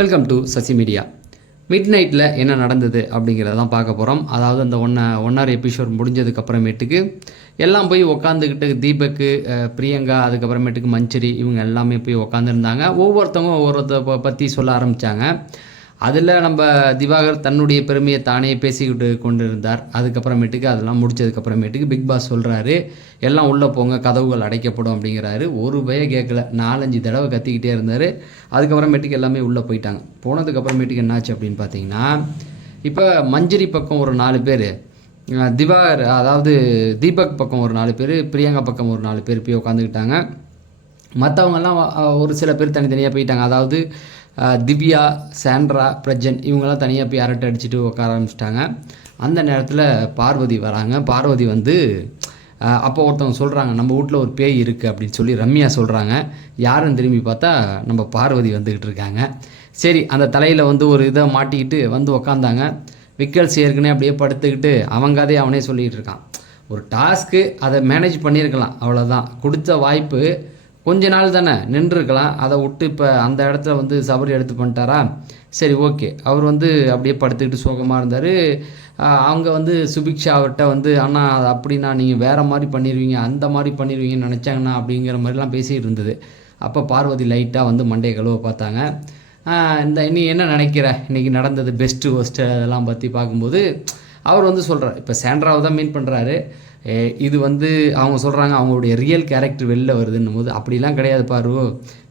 Welcome to Sasi media mid நைட்டில் என்ன நடந்தது அப்படிங்கிறத தான் பார்க்க போகிறோம் அதாவது அந்த ஒன்றை ஒன்னார் எபிசோட் முடிஞ்சதுக்கப்புறமேட்டுக்கு எல்லாம் போய் உக்காந்துக்கிட்டு தீபக்கு பிரியங்கா அதுக்கப்புறமேட்டுக்கு மஞ்சரி இவங்க எல்லாமே போய் உக்காந்துருந்தாங்க. ஒவ்வொருத்தவங்க ஒவ்வொருத்த ப- பற்றி சொல்ல ஆரம்பித்தாங்க அதில் நம்ம திவாகர் தன்னுடைய பெருமையை தானே பேசிக்கிட்டு கொண்டு இருந்தார் அதுக்கப்புறமேட்டுக்கு அதெல்லாம் முடிச்சதுக்கப்புறமேட்டுக்கு பிக் பாஸ் சொல்கிறாரு எல்லாம் உள்ளே போங்க கதவுகள் அடைக்கப்படும் அப்படிங்கிறாரு. ஒரு பய கேட்கல நாலஞ்சு தடவை கத்திக்கிட்டே இருந்தார். அதுக்கப்புறமேட்டுக்கு எல்லாமே உள்ளே போயிட்டாங்க. போனதுக்கப்புறமேட்டுக்கு என்னாச்சு அப்படின்னு பார்த்தீங்கன்னா இப்போ மஞ்சரி பக்கம் ஒரு நாலு பேர் திவாகர் அதாவது தீபக் பக்கம் ஒரு நாலு பேர் பிரியங்கா பக்கம் ஒரு நாலு பேர் போய் உட்காந்துக்கிட்டாங்க மற்றவங்கெல்லாம் ஒரு சில பேர் தனித்தனியாக போயிட்டாங்க. அதாவது திவ்யா சாண்ட்ரா பிரஜன் இவங்கெல்லாம் தனியாக போய் அரட்டை அடிச்சுட்டு உட்கார ஆரம்பிச்சிட்டாங்க. அந்த நேரத்தில் பார்வதி வராங்க. பார்வதி வந்து அப்போ ஒருத்தவங்க சொல்கிறாங்க நம்ம வீட்டில் ஒரு பேய் இருக்குது அப்படின்னு சொல்லி ரம்யா சொல்கிறாங்க யாருன்னு திரும்பி பார்த்தா நம்ம பார்வதி வந்துக்கிட்டு இருக்காங்க. சரி அந்த தலையில் வந்து ஒரு இதை மாட்டிக்கிட்டு வந்து உக்காந்தாங்க. விக்கல்ஸ் ஏற்கனவே அப்படியே படுத்துக்கிட்டு அவங்க அதே அவனே சொல்லிகிட்டு இருக்கான். ஒரு டாஸ்க்கு அதை மேனேஜ் பண்ணியிருக்கலாம் அவ்வளோதான் கொடுத்த வாய்ப்பு கொஞ்ச நாள் தானே நின்றுருக்கலாம். அதை விட்டு இப்போ அந்த இடத்துல வந்து சபரி எடுத்து பண்ணிட்டாரா? சரி ஓகே. அவர் வந்து அப்படியே படுத்துக்கிட்டு சோகமாக இருந்தார். அவங்க வந்து சுபிக்ஷா அவர்கிட்ட வந்து அண்ணா அது அப்படின்னா நீங்கள் வேறு மாதிரி பண்ணிடுவீங்க அந்த மாதிரி பண்ணிடுவீங்கன்னு நினச்சாங்கண்ணா அப்படிங்கிற மாதிரிலாம் பேசிகிட்டு இருந்தது. அப்போ பார்வதி லைட்டாக வந்து மண்டைய கழுவ பார்த்தாங்க. இந்த நீ என்ன நினைக்கிற? இன்றைக்கி நடந்தது பெஸ்ட்டு ஒஸ்ட்டு அதெல்லாம் பற்றி பார்க்கும்போது அவர் வந்து சொல்கிறார் இப்போ சாண்ட்ராவை தான் மீன் பண்ணுறாரு இது வந்து அவங்க சொல்கிறாங்க அவங்களுடைய ரியல் கேரக்டர் வெளில வருதுன்னும் போது அப்படிலாம் கிடையாது பாரு.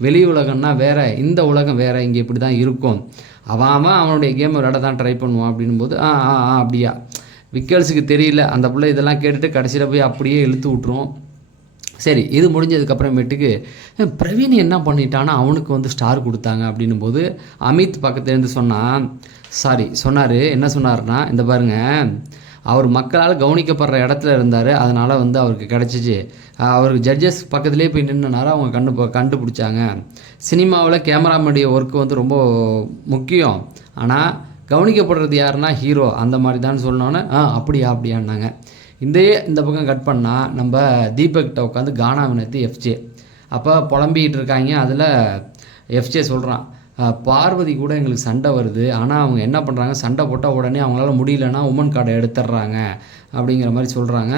வெளி உலகம்னா வேறு இந்த உலகம் வேறு இங்கே இப்படி தான் இருக்கும். அவன் அவனுடைய கேம் விளையாட தான் ட்ரை பண்ணுவான் அப்படின்னும் போது ஆ ஆ ஆ அப்படியா? விக்கல்ஸுக்கு தெரியல. அந்த பிள்ளை இதெல்லாம் கேட்டுட்டு கடைசியில் போய் அப்படியே இழுத்து விட்ரும் சரி இது முடிஞ்சதுக்கப்புறமேட்டுக்கு பிரவீன் என்ன பண்ணிட்டான்னா அவனுக்கு வந்து ஸ்டார் கொடுத்தாங்க அப்படின்னும் போது அமித் பக்கத்துலேருந்து சொன்னான் சாரி சொன்னார். என்ன சொன்னார்னா இந்த பாருங்க அவர் மக்களால் கவனிக்கப்படுற இடத்துல இருந்தார். அதனால் வந்து அவருக்கு கிடச்சிச்சு. அவர் ஜட்ஜஸ் பக்கத்துலேயே போய் நின்றுனாரு அவங்க கண்டு கண்டுபிடிச்சாங்க. சினிமாவில் கேமராமேனுடைய ஒர்க்கு வந்து ரொம்ப முக்கியம். ஆனால் கவனிக்கப்படுறது யாருன்னா ஹீரோ அந்த மாதிரி தான் சொன்னோன்னே ஆ அப்படியா அப்படியான்னாங்க. இந்த இந்த பக்கம் கட் பண்ணால் நம்ம தீபக்கிட்ட உட்காந்து கானா வினத்து எஃப்ஜே அப்போ புலம்பிக்கிட்டு இருக்காங்க. அதில் எஃப்ஜே சொல்கிறான் பார்வதி கூட எங்களுக்கு சண்டை வருது. ஆனால் அவங்க என்ன பண்ணுறாங்க சண்டை போட்டால் உடனே அவங்களால முடியலன்னா உமன் கார்டை எடுத்துடுறாங்க அப்படிங்கிற மாதிரி சொல்கிறாங்க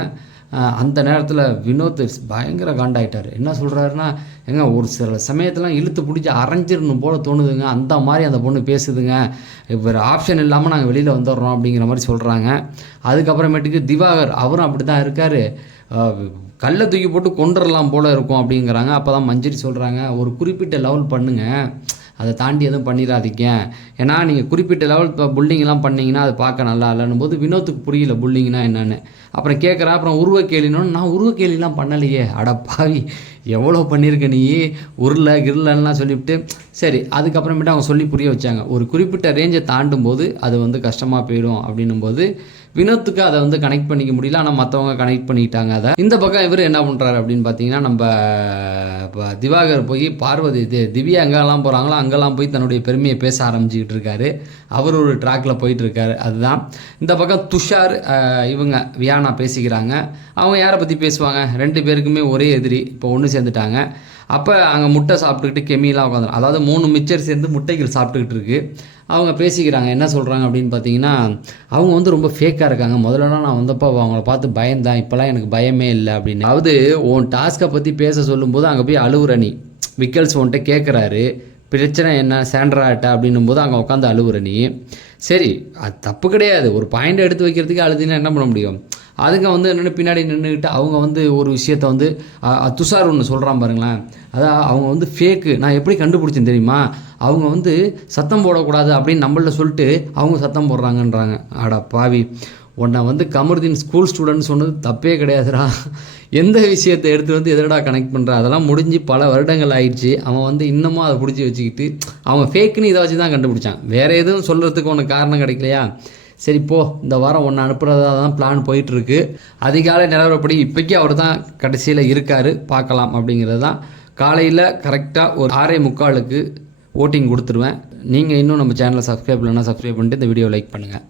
அந்த நேரத்தில் வினோத் பயங்கர காண்டாயிட்டார். என்ன சொல்கிறாருன்னா எங்க ஒரு சில சமயத்தெல்லாம் இழுத்து பிடிச்சி அரைஞ்சிடணும் போல தோணுதுங்க. அந்த மாதிரி அந்த பொண்ணு பேசுதுங்க. வேறு ஆப்ஷன் இல்லாமல் நாங்கள் வெளியில் வந்துடுறோம் அப்படிங்கிற மாதிரி சொல்கிறாங்க அதுக்கப்புறமேட்டுக்கு திவாகர் அவரும் அப்படி தான் இருக்கார் கல்லை தூக்கி போட்டு கொண்டுடலாம் போல இருக்கும் அப்படிங்கிறாங்க. அப்போ தான் மஞ்சரி சொல்கிறாங்க ஒரு குறிப்பிட்ட லெவல் பண்ணுங்கள் அதை தாண்டி எதுவும் பண்ணிடாதீங்க ஏன்னா நீங்கள் குறிப்பிட்ட லெவல் இப்போ புல்லிங்லாம் பண்ணிங்கன்னா அது பார்க்க நல்லா இல்லைன்னும் போது வினோத்துக்கு புரியல புல்லிங்னா என்னென்னு. அப்புறம் கேட்குறா அப்புறம் உருவ கேள்வினோன்னு நான் உருவ கேள்விலாம் பண்ணலையே. அட பாவி எவ்வளோ பண்ணியிருக்க நீ? உருளை கிருளன்லாம் சொல்லிவிட்டு. சரி அதுக்கப்புறமேட்டு அவங்க சொல்லி புரிய வச்சாங்க. ஒரு குறிப்பிட்ட ரேஞ்சை தாண்டும் போது அது வந்து கஷ்டமாக போயிடும் அப்படின்னும் போது வினோத்துக்கு அதை வந்து கனெக்ட் பண்ணிக்க முடியல. ஆனால் மற்றவங்க கனெக்ட் பண்ணிக்கிட்டாங்க அதை. இந்த பக்கம் இவர் என்ன பண்ணுறாரு அப்படின்னு பார்த்தீங்கன்னா நம்ம இப்போ திவாகர் போய் பார்வதி இது திவ்யா எங்கெல்லாம் போகிறாங்களோ அங்கெல்லாம் போய் தன்னுடைய பெருமையை பேச ஆரம்பிச்சுக்கிட்டு இருக்காரு. அவர் ஒரு ட்ராக்ல போயிட்டு இருக்காரு. அதுதான். இந்த பக்கம் துஷார் இவங்க வியானா பேசிக்கிறாங்க. அவங்க யாரை பற்றி பேசுவாங்க? ரெண்டு பேருக்குமே ஒரே எதிரி. இப்போ ஒன்று சேர்ந்துட்டாங்க. அப்போ அங்கே முட்டை சாப்பிட்டுக்கிட்டு கெமிலாம் உட்காந்து அதாவது மூணு மிச்சர் சேர்ந்து முட்டைகள் சாப்பிட்டுக்கிட்டு இருக்குது அவங்க பேசிக்கிறாங்க என்ன சொல்கிறாங்க அப்படின்னு பார்த்தீங்கன்னா அவங்க வந்து ரொம்ப ஃபேக்காக இருக்காங்க. முதல்லலாம் நான் வந்தப்போ அவங்கள பார்த்து பயந்தேன். இப்போலாம் எனக்கு பயமே இல்லை அப்படின்னு. அதாவது உன் டாஸ்க்கை பற்றி பேச சொல்லும்போது அங்கே போய் அழுவுற நீ. விக்கல்ஸ் உன்ட்ட கேட்குறாரு பிரச்சனை என்ன? சாண்ட்ராட்ட அப்படின்னும் போது அங்கே உட்காந்து அழுவுற நீ. சரி அது தப்பு கிடையாது. ஒரு பாயிண்ட் எடுத்து வைக்கிறதுக்கு அழுதுன்னா என்ன பண்ண முடியும்? அதுங்க வந்து என்னென்னு பின்னாடி நின்றுக்கிட்டு அவங்க வந்து ஒரு விஷயத்த வந்து துஷார் ஒன்று சொல்கிறான் பாருங்களேன். அதான் அவங்க வந்து ஃபேக்கு நான் எப்படி கண்டுபிடிச்சேன் தெரியுமா? அவங்க வந்து சத்தம் போடக்கூடாது அப்படின்னு நம்மள்ட்ட சொல்லிட்டு அவங்க சத்தம் போடுறாங்கன்றாங்க. ஆடா பாவி. உன்னை வந்து கமருதீன் ஸ்கூல் ஸ்டூடெண்ட் சொன்னது தப்பே கிடையாதுடா. எந்த விஷயத்தை எடுத்து வந்து எதடா கனெக்ட் பண்ணுற அதெல்லாம் முடிஞ்சு பல வருடங்கள் ஆயிடுச்சு. அவன் வந்து இன்னமும் அதை பிடிச்சி வச்சுக்கிட்டு அவன் ஃபேக்குன்னு இதை வச்சு தான் கண்டுபிடிச்சான். வேறு எதுவும் சொல்கிறதுக்கு ஒன்று காரணம் கிடைக்கலையா? சரி போ. இந்த வாரம் ஒன்று அனுப்புகிறதா தான் பிளான் போயிட்டுருக்கு. அதிகாலை நிலவரப்படி இப்போக்கி அவர் தான் கடைசியில் இருக்கார். பார்க்கலாம் அப்படிங்கிறது தான். காலையில் கரெக்டாக ஒரு ஆறே முக்காலுக்கு ஓட்டிங் கொடுத்துருவேன். நீங்கள் இன்னும் நம்ம சேனலை சப்ஸ்கிரைப் இல்லைன்னா சப்ஸ்கிரைப் பண்ணிட்டு இந்த வீடியோ லைக் பண்ணுங்கள்